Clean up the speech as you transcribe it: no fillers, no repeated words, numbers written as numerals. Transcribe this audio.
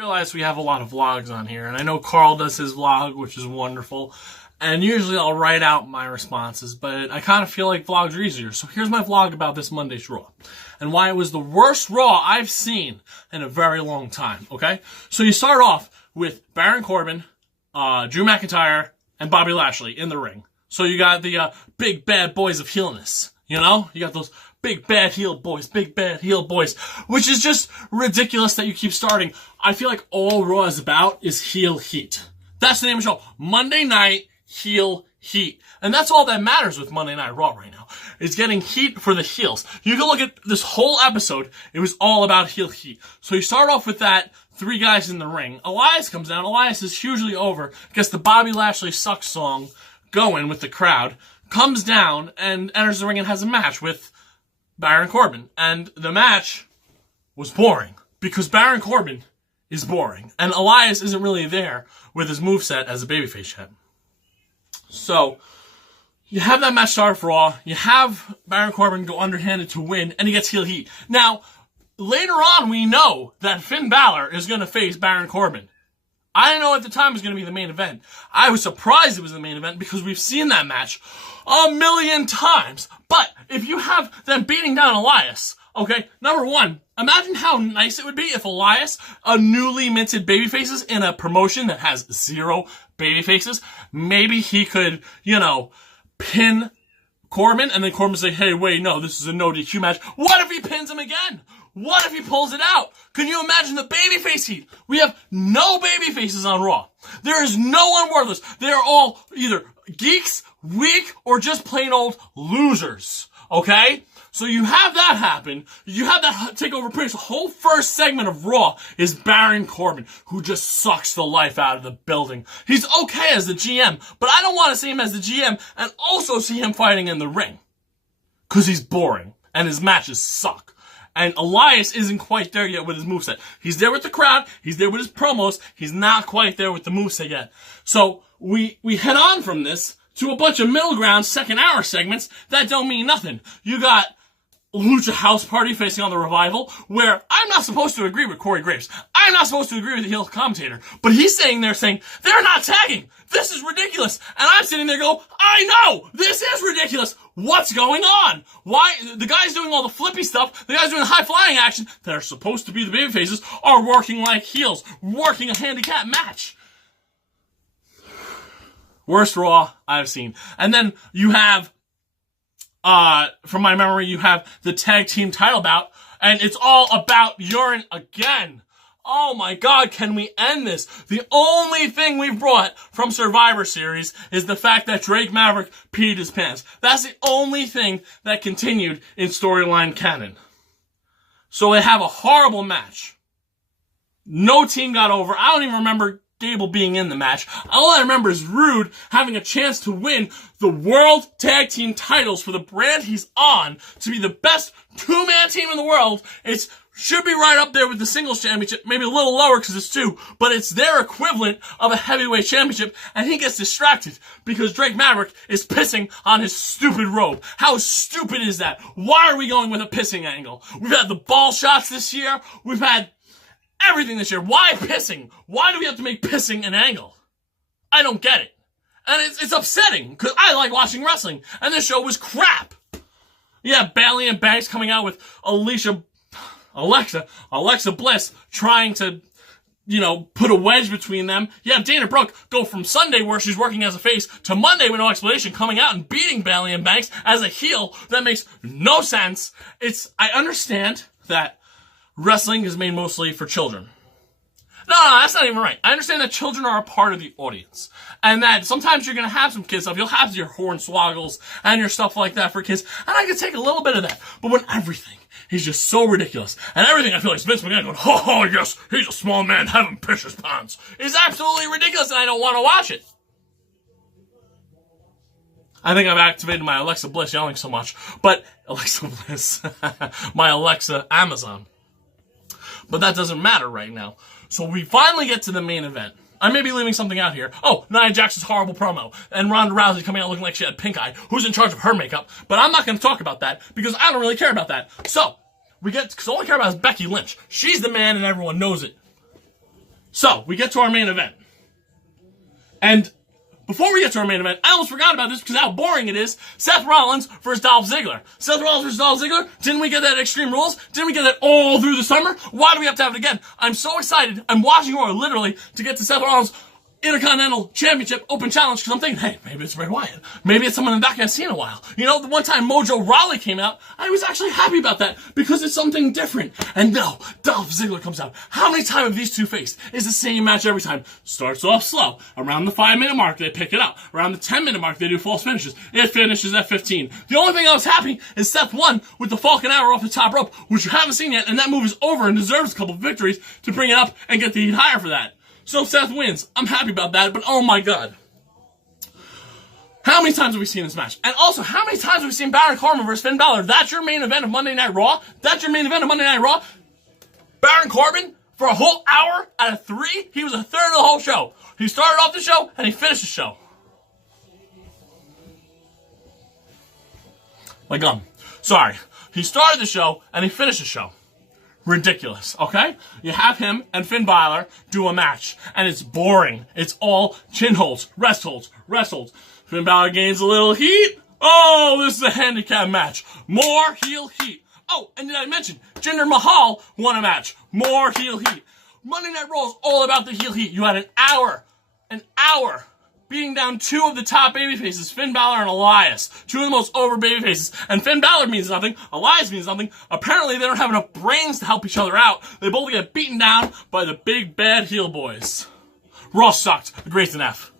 Realize we have a lot of vlogs on here, and I know Carl does his vlog, which is wonderful, and usually I'll write out my responses, but I kind of feel like vlogs are easier. So here's my vlog about this Monday's Raw, and why it was the worst Raw I've seen in a very long time, okay? So you start off with Baron Corbin, Drew McIntyre, and Bobby Lashley in the ring. So you got the big bad boys of heelness, you know? You got those big bad heel boys, which is just ridiculous that you keep starting. I feel like all Raw is about is heel heat. That's the name of the show. Monday Night Heel Heat. And that's all that matters with Monday Night Raw right now, is getting heat for the heels. You can look at this whole episode, it was all about heel heat. So you start off with that, 3 guys in the ring. Elias comes down, Elias is hugely over, gets the Bobby Lashley Sucks song going with the crowd, comes down and enters the ring and has a match with Baron Corbin. And the match was boring, because Baron Corbin is boring. And Elias isn't really there with his moveset as a babyface yet. So, you have that match start for Raw, you have Baron Corbin go underhanded to win, and he gets heel heat. Now, later on we know that Finn Balor is going to face Baron Corbin. I didn't know at the time it was going to be the main event. I was surprised it was the main event because we've seen that match a million times. But if you have them beating down Elias, okay, number one, imagine how nice it would be if Elias, a newly minted babyfaces in a promotion that has 0 babyfaces, maybe he could, pin Corbin, and then Corbin say, hey, wait, no, this is a no DQ match. What if he pins him again? What if he pulls it out? Can you imagine the babyface heat? We have no babyfaces on Raw. There is no one worthless. They're all either geeks, weak, or just plain old losers. Okay? So you have that happen. You have that take over pretty much the whole first segment of Raw is Baron Corbin, who just sucks the life out of the building. He's okay as the GM, but I don't want to see him as the GM and also see him fighting in the ring. Cause he's boring and his matches suck. And Elias isn't quite there yet with his moveset. He's there with the crowd. He's there with his promos. He's not quite there with the moveset yet. So we head on from this to a bunch of middle ground second hour segments that don't mean nothing. You got Lucha House Party facing on the Revival, where I'm not supposed to agree with Corey Graves. I'm not supposed to agree with the heel commentator. But he's saying they're not tagging. This is ridiculous. And I'm sitting there going, I know! This is ridiculous! What's going on? Why? The guys doing all the flippy stuff, the guys doing the high-flying action that are supposed to be the babyfaces are working like heels, working a handicap match. Worst Raw I've seen. And then you have from my memory, you have the tag team title bout, and it's all about urine again. Oh my God, can we end this? The only thing we've brought from Survivor Series is the fact that Drake Maverick peed his pants. That's the only thing that continued in storyline canon. So they have a horrible match. No team got over. I don't even remember Gable being in the match. All I remember is Rude having a chance to win the World Tag Team titles for the brand he's on to be the best 2-man team in the world. It should be right up there with the singles championship, maybe a little lower because it's 2, but it's their equivalent of a heavyweight championship, and he gets distracted because Drake Maverick is pissing on his stupid robe. How stupid is that? Why are we going with a pissing angle? We've had the ball shots this year. We've had everything this year. Why pissing? Why do we have to make pissing an angle? I don't get it. And it's upsetting, because I like watching wrestling, and this show was crap. Yeah, Bayley and Banks coming out with Alexa Bliss trying to, put a wedge between them. You have Dana Brooke go from Sunday, where she's working as a face, to Monday with no explanation, coming out and beating Bayley and Banks as a heel. That makes no sense. I understand that wrestling is made mostly for children. No, that's not even right. I understand that children are a part of the audience. And that sometimes you're going to have some kids stuff. You'll have your hornswoggles and your stuff like that for kids. And I can take a little bit of that. But when everything is just so ridiculous, and everything I feel like Vince McMahon going, oh, yes, he's a small man, have him piss his pants, is absolutely ridiculous, and I don't want to watch it. I think I've activated my Alexa Bliss yelling so much. But, Alexa Bliss, my Alexa Amazon. But that doesn't matter right now. So we finally get to the main event. I may be leaving something out here. Oh, Nia Jax's horrible promo. And Ronda Rousey coming out looking like she had pink eye. Who's in charge of her makeup? But I'm not going to talk about that because I don't really care about that. So, because all I care about is Becky Lynch. She's the man and everyone knows it. So, we get to our main event. And before we get to our main event, I almost forgot about this because how boring it is. Seth Rollins versus Dolph Ziggler. Seth Rollins versus Dolph Ziggler? Didn't we get that at Extreme Rules? Didn't we get that all through the summer? Why do we have to have it again? I'm so excited. I'm watching Raw literally to get to Seth Rollins' Intercontinental Championship Open Challenge because I'm thinking, hey, maybe it's Bray Wyatt. Maybe it's someone in the back I've seen in a while. You know, the one time Mojo Rawley came out, I was actually happy about that because it's something different. And no, Dolph Ziggler comes out. How many times have these two faced? It's the same match every time. Starts off slow. Around the 5-minute mark, they pick it up. Around the 10-minute mark, they do false finishes. It finishes at 15. The only thing I was happy is Seth won with the Falcon Arrow off the top rope, which you haven't seen yet, and that move is over and deserves a couple of victories to bring it up and get the heat higher for that. So Seth wins. I'm happy about that, but oh my god. How many times have we seen this match? And also, how many times have we seen Baron Corbin versus Finn Balor? That's your main event of Monday Night Raw? That's your main event of Monday Night Raw? Baron Corbin, for a whole hour out of 3, he was a third of the whole show. He started off the show, and he finished the show. My gum. Sorry. He started the show, and he finished the show. Ridiculous, okay? You have him and Finn Balor do a match, and it's boring. It's all chin holds, rest holds, rest holds. Finn Balor gains a little heat. Oh, this is a handicap match. More heel heat. Oh, and did I mention, Jinder Mahal won a match. More heel heat. Monday Night Raw is all about the heel heat. You had an hour, beating down 2 of the top babyfaces, Finn Balor and Elias. 2 of the most over babyfaces. And Finn Balor means nothing. Elias means nothing. Apparently, they don't have enough brains to help each other out. They both get beaten down by the big bad heel boys. Raw sucked. The Grayson F.